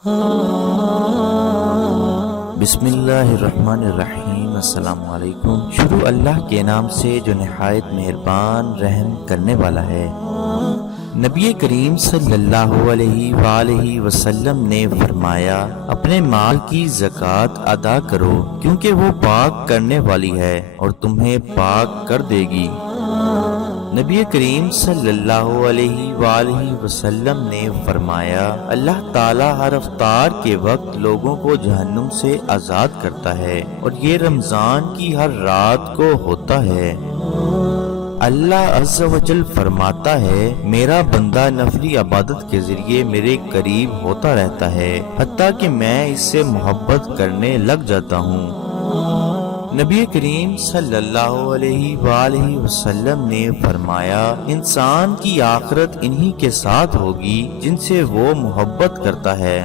بسم اللہ الرحمن الرحیم۔ السلام علیکم۔ شروع اللہ کے نام سے جو نہایت مہربان رحم کرنے والا ہے۔ نبی کریم صلی اللہ علیہ وآلہ وسلم نے فرمایا، اپنے مال کی زکوٰۃ ادا کرو کیونکہ وہ پاک کرنے والی ہے اور تمہیں پاک کر دے گی۔ نبی کریم صلی اللہ علیہ وآلہ وسلم نے فرمایا، اللہ تعالیٰ ہر افطار کے وقت لوگوں کو جہنم سے آزاد کرتا ہے اور یہ رمضان کی ہر رات کو ہوتا ہے۔ اللہ عز و جل فرماتا ہے، میرا بندہ نفلی عبادت کے ذریعے میرے قریب ہوتا رہتا ہے حتیٰ کہ میں اس سے محبت کرنے لگ جاتا ہوں۔ نبی کریم صلی اللہ علیہ وآلہ وسلم نے فرمایا، انسان کی آخرت انہی کے ساتھ ہوگی جن سے وہ محبت کرتا ہے۔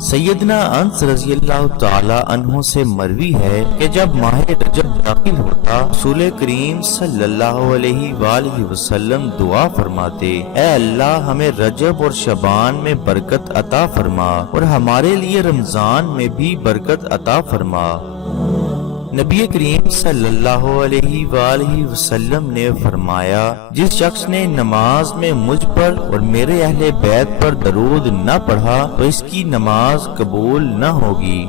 سیدنا انس رضی اللہ تعالی عنہ سے مروی ہے کہ جب ماہ رجب داخل ہوتا، رسول کریم صلی اللہ علیہ وآلہ وسلم دعا فرماتے، اے اللہ ہمیں رجب اور شعبان میں برکت عطا فرما اور ہمارے لیے رمضان میں بھی برکت عطا فرما۔ نبی کریم صلی اللہ علیہ وآلہ وسلم نے فرمایا، جس شخص نے نماز میں مجھ پر اور میرے اہل بیت پر درود نہ پڑھا تو اس کی نماز قبول نہ ہوگی۔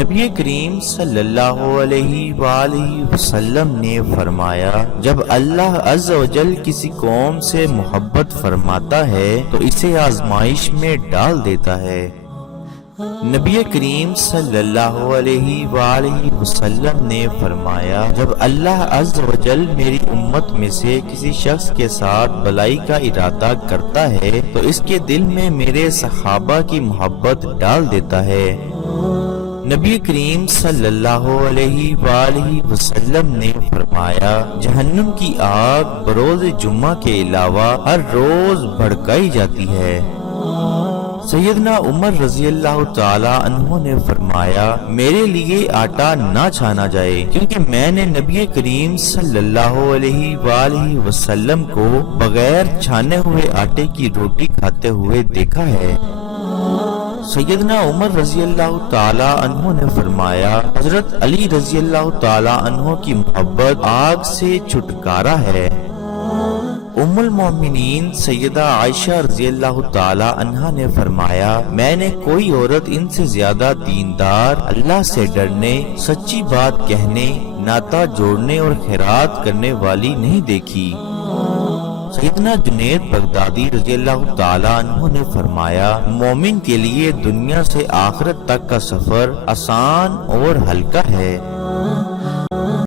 نبی کریم صلی اللہ علیہ وآلہ وسلم نے فرمایا، جب اللہ عز و جل کسی قوم سے محبت فرماتا ہے تو اسے آزمائش میں ڈال دیتا ہے۔ نبی کریم صلی اللہ علیہ وآلہ وسلم نے فرمایا، جب اللہ عز و جل میری امت میں سے کسی شخص کے ساتھ بلائی کا ارادہ کرتا ہے تو اس کے دل میں میرے صحابہ کی محبت ڈال دیتا ہے۔ نبی کریم صلی اللہ علیہ وآلہ وسلم نے فرمایا، جہنم کی آگ بروز جمعہ کے علاوہ ہر روز بھڑکائی جاتی ہے۔ سیدنا عمر رضی اللہ تعالی عنہ نے فرمایا، میرے لیے آٹا نہ چھانا جائے کیونکہ میں نے نبی کریم صلی اللہ علیہ وآلہ وسلم کو بغیر چھانے ہوئے آٹے کی روٹی کھاتے ہوئے دیکھا ہے۔ سیدنا عمر رضی اللہ تعالی عنہ نے فرمایا، حضرت علی رضی اللہ تعالی عنہ کی محبت آگ سے چھٹکارا ہے۔ ام المومنین سیدہ عائشہ رضی اللہ تعالی عنہا نے فرمایا، میں نے کوئی عورت ان سے زیادہ دیندار، اللہ سے ڈرنے، سچی بات کہنے، ناطہ جوڑنے اور خیرات کرنے والی نہیں دیکھی۔ سیدنا جنید بغدادی رضی اللہ تعالی عنہ نے فرمایا، مومن کے لیے دنیا سے آخرت تک کا سفر آسان اور ہلکا ہے۔